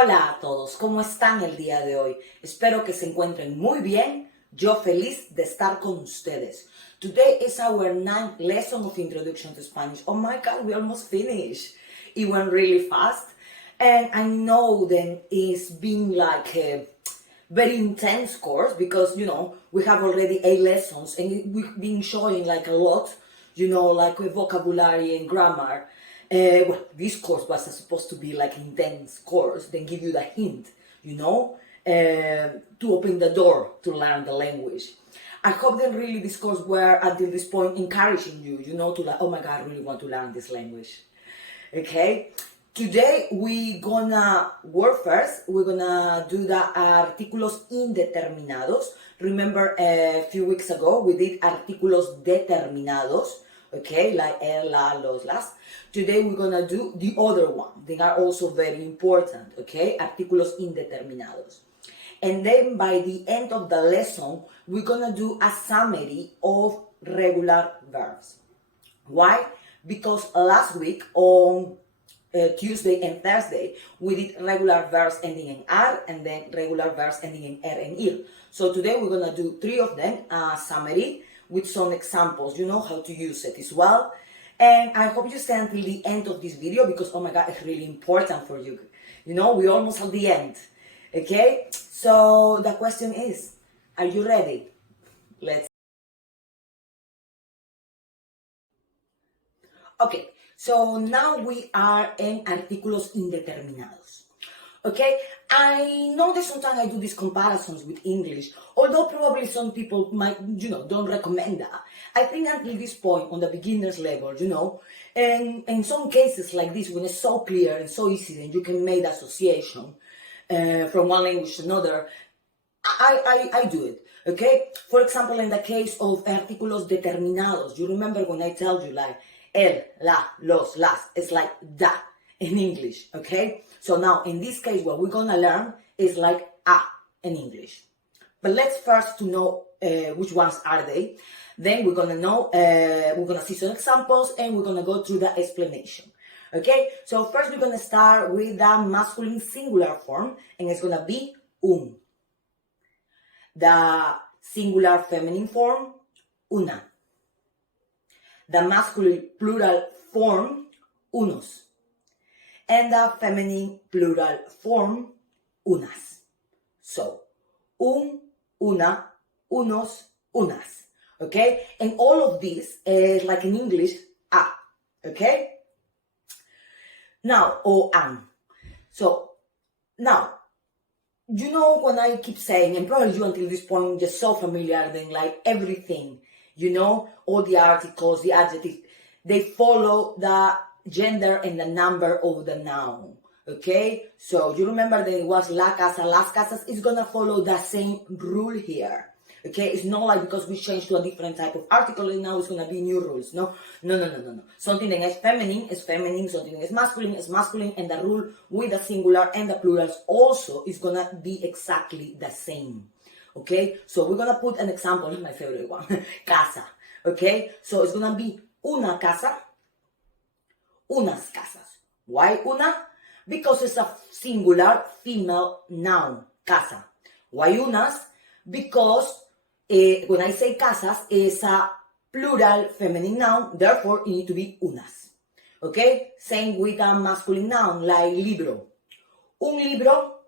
Hola a todos, ¿cómo están el día de hoy? Espero que se encuentren muy bien. Yo feliz de estar con ustedes. Today is our 9th lesson of Introduction to Spanish. Oh my God, we almost finished. It went really fast. And I know that it's been like a very intense course because, we have already 8 lessons and we've been showing like a lot, like vocabulary and grammar. This course was supposed to be like an intense course, then give you the hint, to open the door to learn the language. I hope that really this course were until this point encouraging you, to like, oh my God, I really want to learn this language. Okay? Today we're gonna work first. We're gonna do the artículos indeterminados. Remember a few weeks ago we did artículos determinados. Okay, like el, la, los, las. Today we're gonna do the other one. They are also very important, okay? Artículos indeterminados. And then by the end of the lesson, we're gonna do a summary of regular verbs. Why? Because last week on Tuesday and Thursday, we did regular verbs ending in ar and then regular verbs ending in er and il. So today we're gonna do 3 of them, a summary, with some examples, how to use it as well. And I hope you stay until the end of this video because, oh my God, it's really important for you. We're almost at the end, okay? So the question is, are you ready? Okay, so now we are in artículos indeterminados. Okay, I know that sometimes I do these comparisons with English, although probably some people might, don't recommend that. I think until this point, on the beginner's level, and in some cases like this, when it's so clear and so easy, and you can make the association from one language to another, I do it, okay? For example, in the case of artículos determinados, you remember when I tell you like, el, la, los, las, it's like da in English, okay? So now, in this case, what we're gonna learn is like a in English. But let's first to know which ones are they. Then we're gonna know, we're gonna see some examples and we're gonna go through the explanation. Okay, so first we're gonna start with the masculine singular form and it's gonna be un. The singular feminine form, una. The masculine plural form, unos. And the feminine plural form, unas. So, un, una, unos, unas. Okay? And all of this is like in English, a. Okay? Now, o an. So, now, when I keep saying, and probably you until this point just so familiar, then like everything, all the articles, the adjectives, they follow the gender and the number of the noun, okay? So you remember that it was la casa, las casas, it's gonna follow the same rule here, okay? It's not like because we changed to a different type of article and now it's gonna be new rules, no. Something that is feminine, something that is masculine, and the rule with the singular and the plurals also is gonna be exactly the same, okay? So we're gonna put an example, my favorite one, casa, okay? So it's gonna be una casa, unas casas. Why una? Because it's a singular female noun, casa. Why unas? Because when I say casas, it's a plural feminine noun, therefore it needs to be unas. Okay? Same with a masculine noun, like libro. Un libro,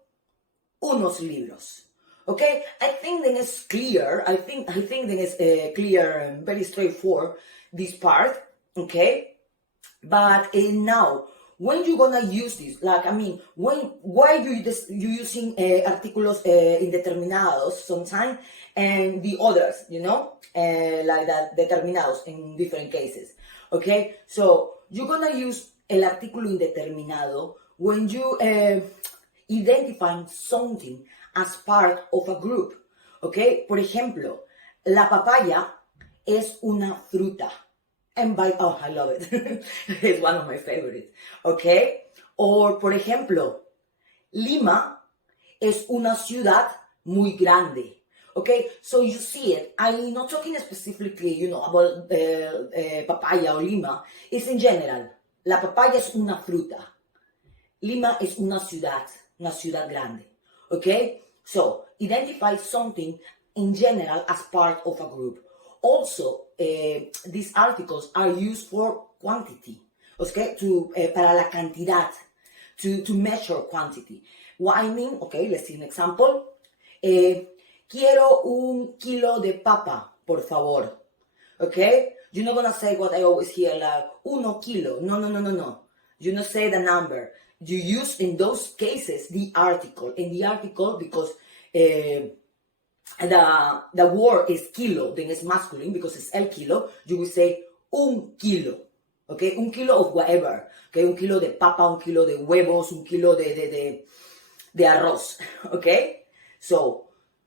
unos libros. Okay? I think that it's clear. I think that it's clear and very straightforward, this part. Okay? But now, when you're gonna use this, why you using artículos indeterminados sometimes and the others, like the determinados in different cases, okay? So, you're gonna use el artículo indeterminado when you identify something as part of a group, okay? Por ejemplo, la papaya es una fruta. And I love it. It's one of my favorites. Okay? Or, por ejemplo, Lima es una ciudad muy grande. Okay? So you see it. I'm not talking specifically, about papaya or Lima. It's in general. La papaya es una fruta. Lima es una ciudad una ciudad grande. Okay? So, identify something in general as part of a group. Also, these articles are used for quantity, okay? Para la cantidad, to measure quantity. What I mean, okay, let's see an example. Quiero un kilo de papa, por favor. Okay? You're not gonna say what I always hear, like, 1 kilo. No. You don't say the number. You use, in those cases, the article. In the article, because the word is kilo, then it's masculine because it's el kilo, you will say un kilo. Okay? Un kilo of whatever. Okay? Un kilo de papa, un kilo de huevos, un kilo de arroz. Okay? So,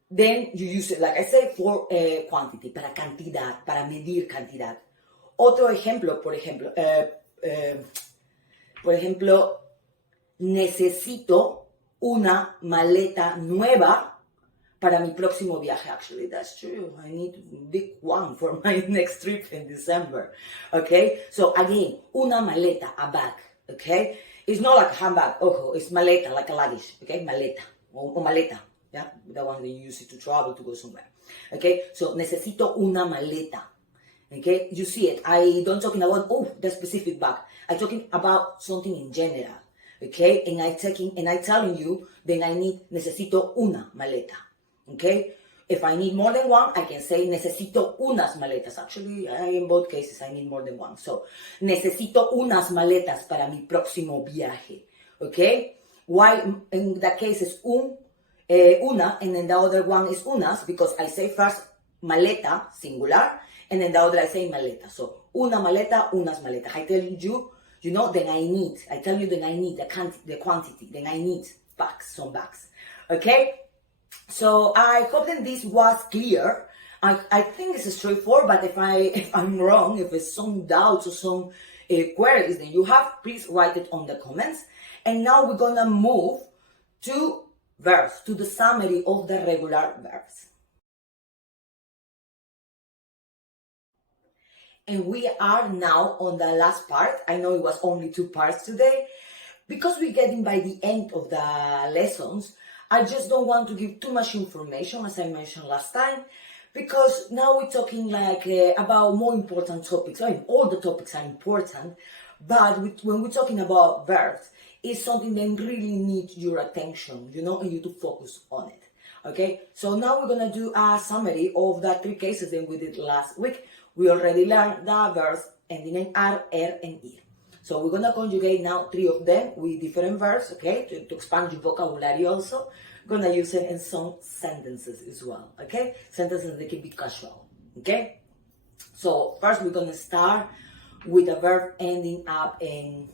then you use it, like I said, for quantity, para cantidad, para medir cantidad. Otro ejemplo, por ejemplo, necesito una maleta nueva para mi próximo viaje. Actually, that's true. I need a big one for my next trip in December. Okay? So again, una maleta, a bag. Okay? It's not like a handbag. Oh, it's maleta, like a luggage. Okay? Maleta. O maleta. Yeah? The one that you use it to travel, to go somewhere. Okay? So, necesito una maleta. Okay? You see it. I don't talking about, the specific bag. I'm talking about something in general. Okay? And I telling you, then I need, necesito una maleta. Okay? If I need more than one, I can say necesito unas maletas. Actually, in both cases, I need more than one. So, necesito unas maletas para mi próximo viaje. Okay? Why in that case is una, and then the other one is unas, because I say first maleta, singular, and then the other I say maleta. So, una maleta, unas maletas. I tell you, then I need. I tell you then I need the quantity. Then I need bags, some bags. Okay? So, I hope that this was clear. I think it's straightforward, but if I'm wrong, if there's some doubts or some queries, then please write it on the comments. And now we're gonna move to verbs, to the summary of the regular verbs. And we are now on the last part. I know it was only 2 parts today. Because we're getting by the end of the lessons, I just don't want to give too much information, as I mentioned last time, because now we're talking about more important topics. I mean, all the topics are important, but when we're talking about verbs, it's something that really needs your attention, and you to focus on it. Okay? So now we're going to do a summary of the 3 cases that we did last week. We already learned the verbs ending in ar, and ir. So we're going to conjugate now 3 of them with different verbs, okay? To expand your vocabulary also. Going to use it in some sentences as well, okay? Sentences that can be casual, okay? So first we're going to start with a verb ending up in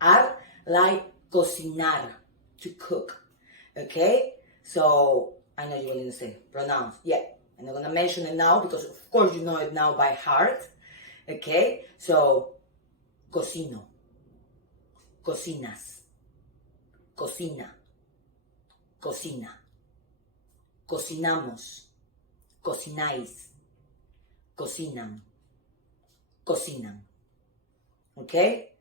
ar, like cocinar, to cook, okay? So, I know you're going to say pronounce, yeah. I'm not going to mention it now because, of course, you know it now by heart, okay? So, cocino, cocinas, cocina, cocina, cocinamos, cocináis, cocinan, cocinan, okay?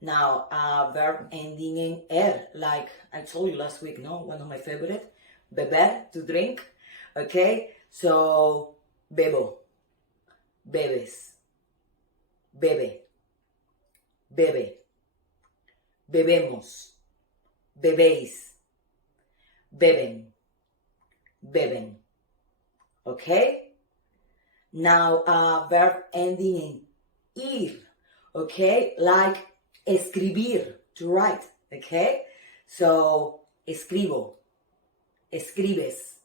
Now, verb ending in er, like I told you last week, one of my favorite, beber, to drink, okay? So, bebo, bebes, bebe, bebe, bebemos, bebéis, beben, beben, okay? Now, verb ending in ir, okay? Like escribir, to write, okay? So, escribo, escribes,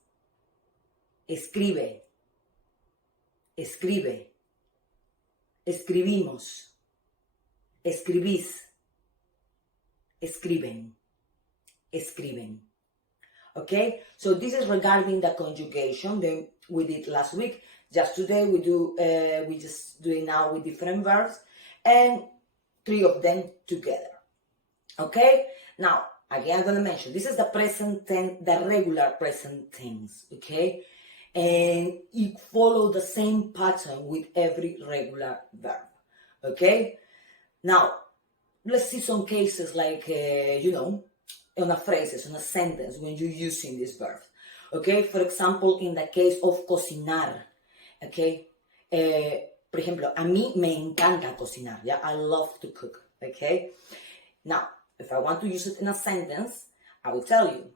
escribe, escribe, escribimos, escribís, escriben, escriben. Okay? So this is regarding the conjugation that we did last week. Just today we just do it now with different verbs and 3 of them together. Okay? Now, again, I'm going to mention, this is the present tense, the regular present tense, okay? And it follows the same pattern with every regular verb, okay? Now, let's see some cases like, on a phrase, on a sentence, when you're using this verb. Okay, for example, in the case of cocinar, okay, por ejemplo, a mí me encanta cocinar, yeah, I love to cook, okay. Now, if I want to use it in a sentence, I will tell you,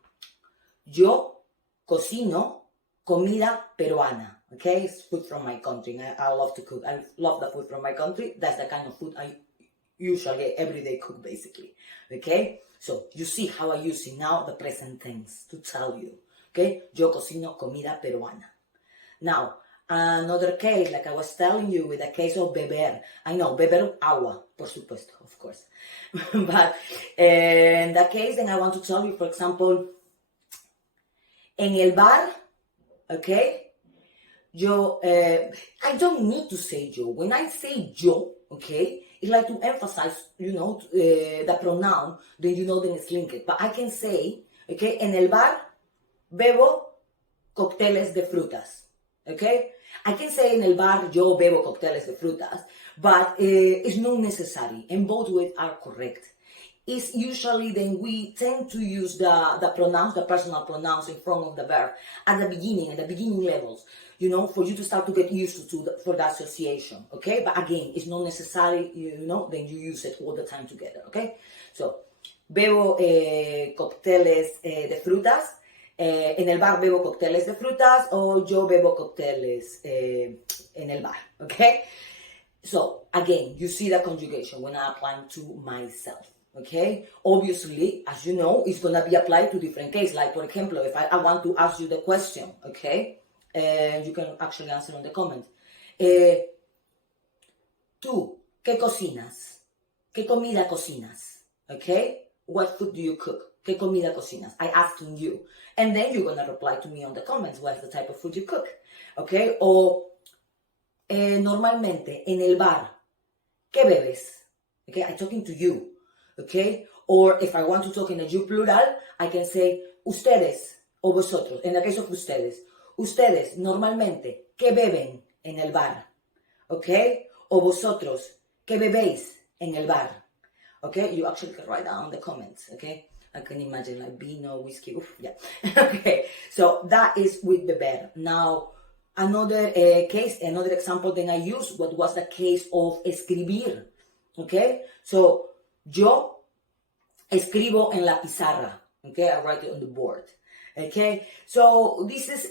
yo cocino comida peruana, okay, it's food from my country. I love to cook, I love the food from my country. That's the kind of food I usually everyday cook, basically, okay. So you see how I use it now, the present tense, to tell you, okay, yo cocino comida peruana. Now, another case, like I was telling you, with the case of beber. I know, beber agua, por supuesto, of course. But in that case, then I want to tell you, for example, en el bar, okay, yo, I don't need to say yo. When I say yo, okay, it's like to emphasize, the pronoun, then then it's linked. But I can say, okay, en el bar bebo cócteles de frutas, okay? I can say en el bar yo bebo cócteles de frutas, but it's not necessary, and both ways are correct. It's usually then we tend to use the pronouns, the personal pronouns in front of the verb at the beginning levels, for you to start to get used for the association, okay? But again, it's not necessary, then you use it all the time together, okay? So, bebo cócteles de frutas, en el bar bebo cócteles de frutas, o yo bebo cócteles en el bar, okay? So, again, you see the conjugation when I apply to myself. Okay, obviously, as you know, it's going to be applied to different cases. Like, for example, if I want to ask you the question, okay, you can actually answer on the comment. Tú, ¿qué cocinas? ¿Qué comida cocinas? Okay, what food do you cook? ¿Qué comida cocinas? I asking you. And then you're going to reply to me on the comments, what's the type of food you cook? Okay, o normalmente, en el bar, ¿qué bebes? Okay, I'm talking to you. Okay, or if I want to talk in a you plural, I can say ustedes o vosotros. In the case of ustedes normalmente, ¿qué beben en el bar? Okay, o vosotros, ¿qué bebéis en el bar? Okay, you actually can write down the comments. Okay, I can imagine like vino, whiskey, yeah. Okay, so that is with the verb. Now, another another example that I used, what was the case of escribir. Okay, so yo escribo en la pizarra. Okay, I write it on the board. Okay, so this is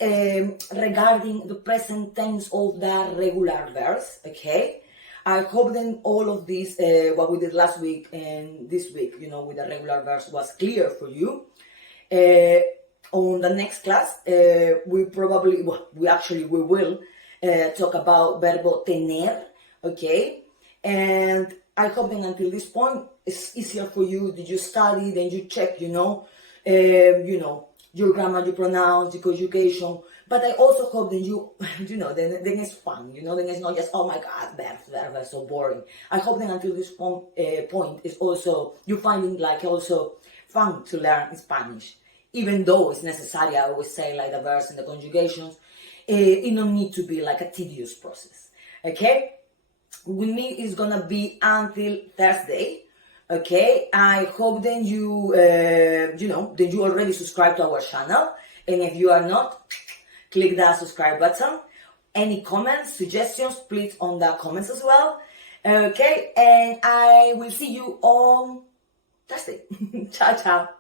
regarding the present tense of the regular verbs. Okay, I hope then all of this, what we did last week and this week, with the regular verbs was clear for you. On the next class, we will talk about verbo tener. Okay, and I hope then until this point it's easier for you. Did you study? Then you check, your grammar, your pronouns, your conjugation. But I also hope that then it's fun. Then it's not just, oh my God, verbs so boring. I hope then until this point is also you finding like also fun to learn Spanish, even though it's necessary. I always say like the verbs and the conjugations. It don't need to be like a tedious process. Okay. With me is gonna be until Thursday, okay? I hope then you, that you already subscribed to our channel, and if you are not, click that subscribe button. Any comments, suggestions, please on the comments as well, okay? And I will see you on Thursday. Ciao, ciao.